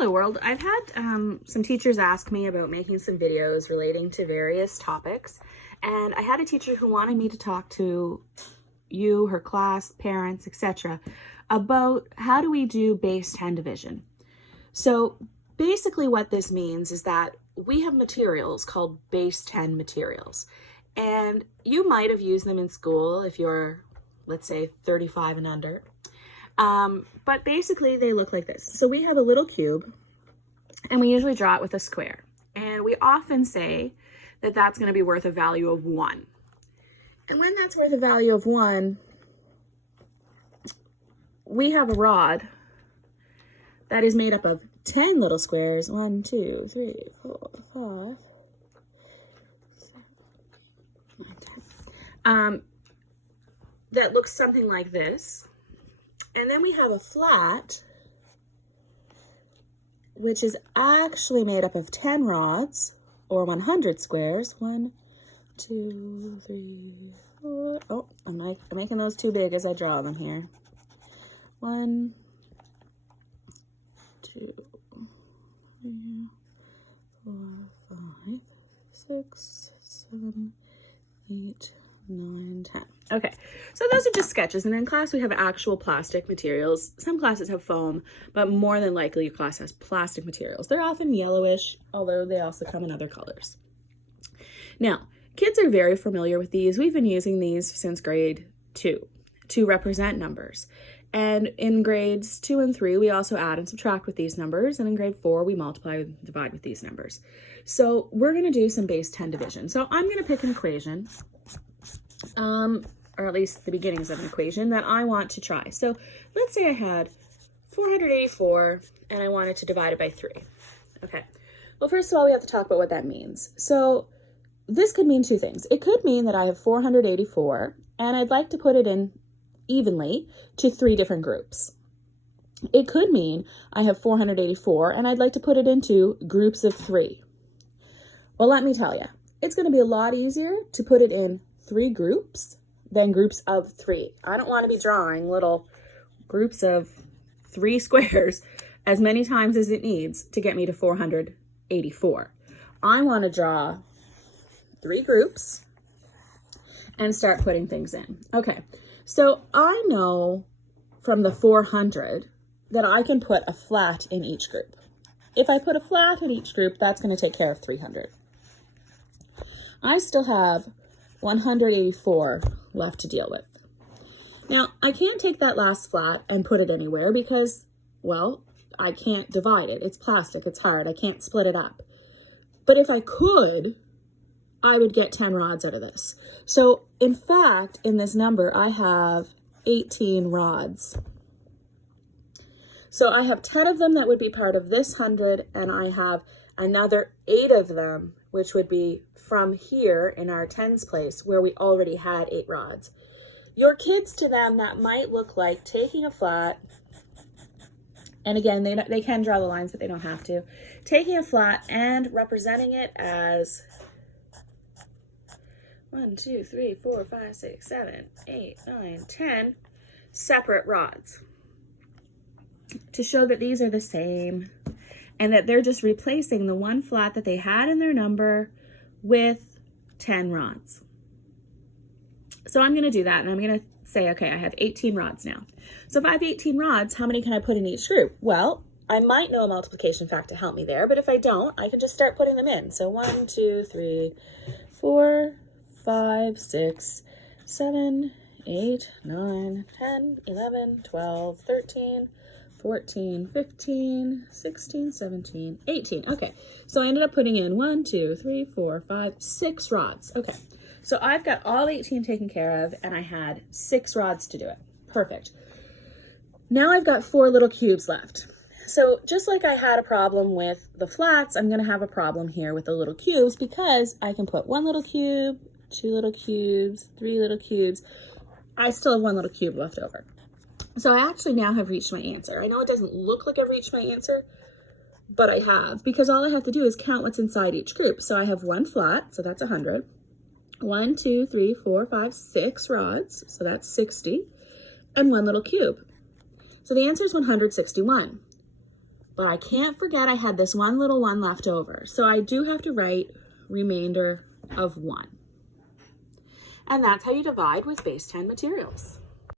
Hello world. I've had some teachers ask me about making some videos relating to various topics, and I had a teacher who wanted me to talk to you, her class, parents, etc. about how do we do base 10 division. So basically what this means is that we have materials called base 10 materials, and you might have used them in school if you're, let's say, 35 and under. But basically they look like this. So we have a little cube and we usually draw it with a square. And we often say that that's going to be worth a value of 1. And when that's worth a value of 1, we have a rod that is made up of 10 little squares. 1, 2, 3, 4, 5, 6, 7, 8, 9, 10. That looks something like this. And then we have a flat, which is actually made up of 10 rods or 100 squares. 1, 2, 3, 4. Oh, I'm making those too big as I draw them here. 1, 2, 3, 4, 5, 6, 7, 8, 9, 10. Okay, so those are just sketches, and in class we have actual plastic materials. Some classes have foam, but more than likely your class has plastic materials. They're often yellowish, although they also come in other colors. Now, kids are very familiar with these. We've been using these since grade 2 to represent numbers. And in grades 2 and 3, we also add and subtract with these numbers. And in grade 4, we multiply and divide with these numbers. So we're going to do some base 10 division. So I'm going to pick an equation, or at least the beginnings of an equation that I want to try. So let's say I had 484 and I wanted to divide it by 3. Okay. Well, first of all, we have to talk about what that means. So this could mean two things. It could mean that I have 484 and I'd like to put it in evenly to 3 different groups. It could mean I have 484 and I'd like to put it into groups of 3. Well, let me tell you, it's going to be a lot easier to put it in 3 groups than groups of 3. I don't want to be drawing little groups of 3 squares as many times as it needs to get me to 484. I want to draw 3 groups and start putting things in. Okay, so I know from the 400 that I can put a flat in each group. If I put a flat in each group, that's going to take care of 300. I still have 184 left to deal with. Now, I can't take that last flat and put it anywhere because, well, I can't divide it. It's plastic, it's hard, I can't split it up. But if I could, I would get 10 rods out of this. So, in fact, in this number, I have 18 rods. So I have 10 of them that would be part of this 100, and I have another 8 of them, which would be from here in our tens place where we already had 8 rods. Your kids, to them, that might look like taking a flat, and again, they can draw the lines, but they don't have to. Taking a flat and representing it as 1, 2, 3, 4, 5, 6, 7, 8, 9, 10 separate rods to show that these are the same and that they're just replacing the one flat that they had in their number with 10 rods. So I'm going to do that, and I'm going to say, okay, I have 18 rods now. So if I have 18 rods, how many can I put in each group? Well, I might know a multiplication fact to help me there, but if I don't, I can just start putting them in. So 1, 2, 3, 4, 5, 6, 7, 8, 9, 10, 11, 12, 13, 14, 15, 16, 17, 18. Okay, so I ended up putting in 1, 2, 3, 4, 5, 6 rods. Okay, so I've got all 18 taken care of, and I had 6 rods to do it. Perfect. Now I've got 4 little cubes left. So just like I had a problem with the flats, I'm going to have a problem here with the little cubes because I can put 1 little cube, 2 little cubes, 3 little cubes. I still have 1 little cube left over. So I actually now have reached my answer. I know it doesn't look like I've reached my answer, but I have, because all I have to do is count what's inside each group. So I have 1 flat, so that's 100. 1, 2, 3, 4, 5, 6 rods, so that's 60, and 1 little cube. So the answer is 161. But I can't forget I had this one little one left over. So I do have to write remainder of 1. And that's how you divide with base 10 materials.